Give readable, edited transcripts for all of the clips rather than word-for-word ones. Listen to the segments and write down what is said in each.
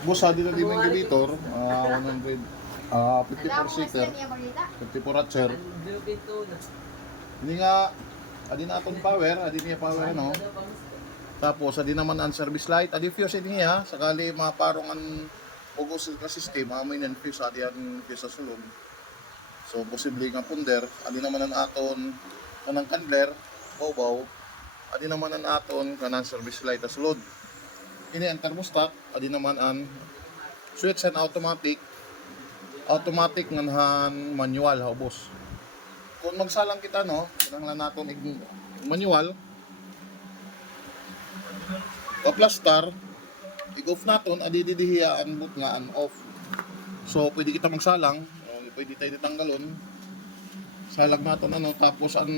Boss, di na din yung regulator, 100, 54 seater, 54 ratcher. Hindi nga, adi na atong power, adi niya power ano. Tapos, adi naman ang service light, adi fuse ini niya, sakali maparong ang ugos ka system, amoy ng fuse, adi ang fuse sa sulod. So, posible nga punder, adi naman ang aton, kanang candler, baw-baw, adi naman ang aton, kanang service light sa sulod. Ini ang thermostat, adi naman ang switch and automatic nganhan manual ha boss. Kung magsalang kita no, kinahanglan naton manual. Pa-plastar, i-off naton adi didihiya ang boot nga an off. So pwede kita magsalang, pwede tayo ditanggalon. Salag naton ano tapos ang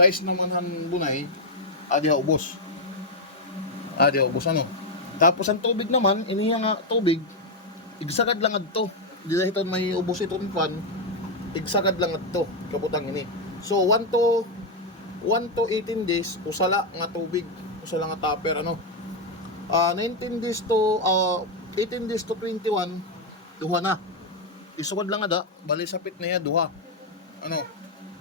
ties naman han bunay adi ha ubos. Ubos ano. Tapos ang tubig naman, iniya nga tubig, igsagad lang adto. Di dahil may ubos itong fan, igsagad lang adto, kabutang ini. So 1 to 18 days, usala nga tubig, usala nga tupper, ano. 19 days to, 18 days to 21, duha na. Isugad lang ada, bali sapit na ya, duha. Ano.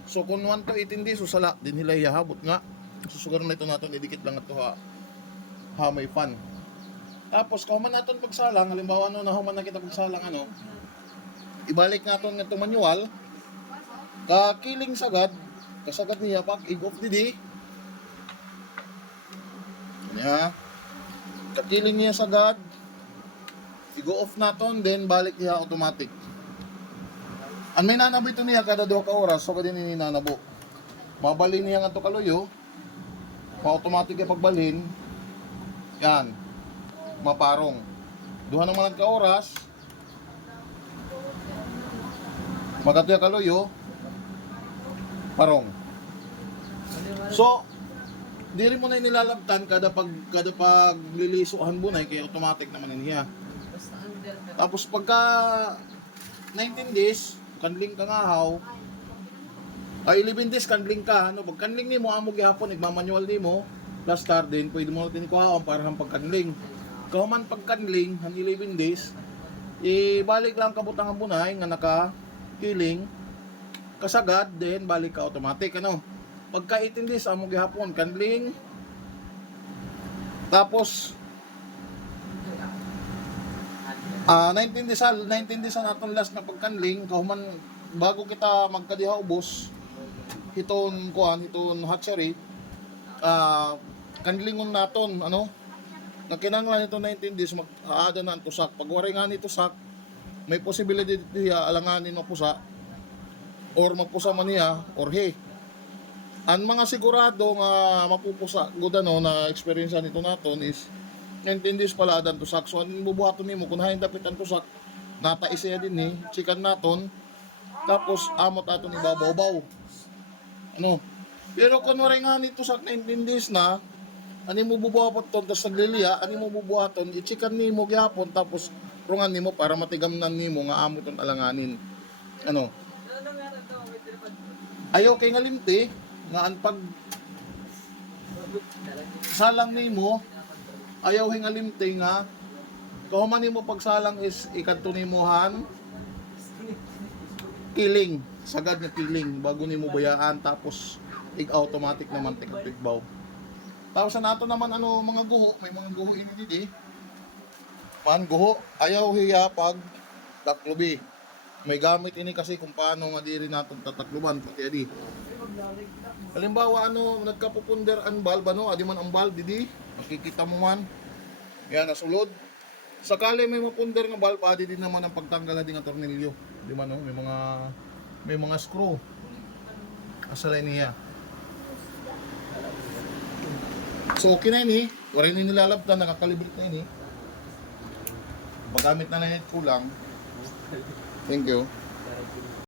So kung 1 to 18 days, usala, din nila iyahabot nga. Susugad na ito natin, idikit lang ito ha may fan. Tapos kung man natin pagsalang, halimbawa no nahuman na kita pagsalang ano, ibalik natin nga itong manual, kakiling sagad, kasagad niya pag i-off didi. Kanya, kakiling niya sagad, i-go off natin, then balik niya automatic. Ang may nanabo ito niya kada 2 ka oras, so kadin ini nanabo. Mabali niya nga ito kaluyo, ma-automatic yung pagbalhin, yan, maparong. Duha naman ka oras, magatuya kaluyo, parong. So, di rin mo na inilalabtan kada pag lilisuhan bunay, kaya automatic naman niya. Tapos pagka 19 days, kanling ka nga haw, 11 days kanling ka, ano, pag kanling ni mo, amog ihapon, nagmamanual ni mo, plus star din, pwede mo natin ikuhaon para ang pagkanling. Kauman pagkanling, ang 11 days, ibalik lang kabutang ang bunay, nga naka-kiling, kasagad, then balik ka automatic, ano. Pagka 18 days, amog ihapon, kanling, tapos, 19 days ang atong last na pagkanling, kauman, bago kita magkadiha ubos, hiton hatchery, kanlingon naton ano nakinanglan ito 19 days mag-aada na ang tusak. Pag wari nga nito sak, may posibilidad diya alanganin mapusa or magpusa man niya or hey. Ang mga sigurado nga mapupusa gud ano na experience nito naton is 19 days pala adan tusak. So ang bubuhaton nimo kun hain dapit ang tusak natais siya din ni chikan naton tapos amot aton ibabaw-baw. Ano? Pero kung wari nga nito sa 19 days na, ani mo bubuhaton tapos nagliliya, ani mo bubuhaton, i-checkan nimo gyapon tapos rungan nimo para matigamnan nimo nga amo ton alanganin. Ano? Ayaw kay nga limti, nga ang pag salang nimo, ayaw nga limti nga, kung man nimo pagsalang is ikanto nimohan, kiling, sagad na kiling, bago nimo bayaan tapos automatic naman tigbaw. Tapos sa nato naman ano mga guho, may mga guho ini didi. Man guho, ayaw hiya pag taklubi. May gamit ini kasi kung paano nga diri naton tatakluban pati adi. Halimbawa ano nagkapupunder ang valve ano, adi man ang valve didi, makikita mo man. Yan nasulod. Sakali may mapunder nga valve, adi din naman ang pagtanggal adi nga tornilyo. Di man no, may mga screw. Asalay niya. So okay na ini, wala na nilalabtan, nakakalibrate na ini. Magamit na na kulang. Thank you.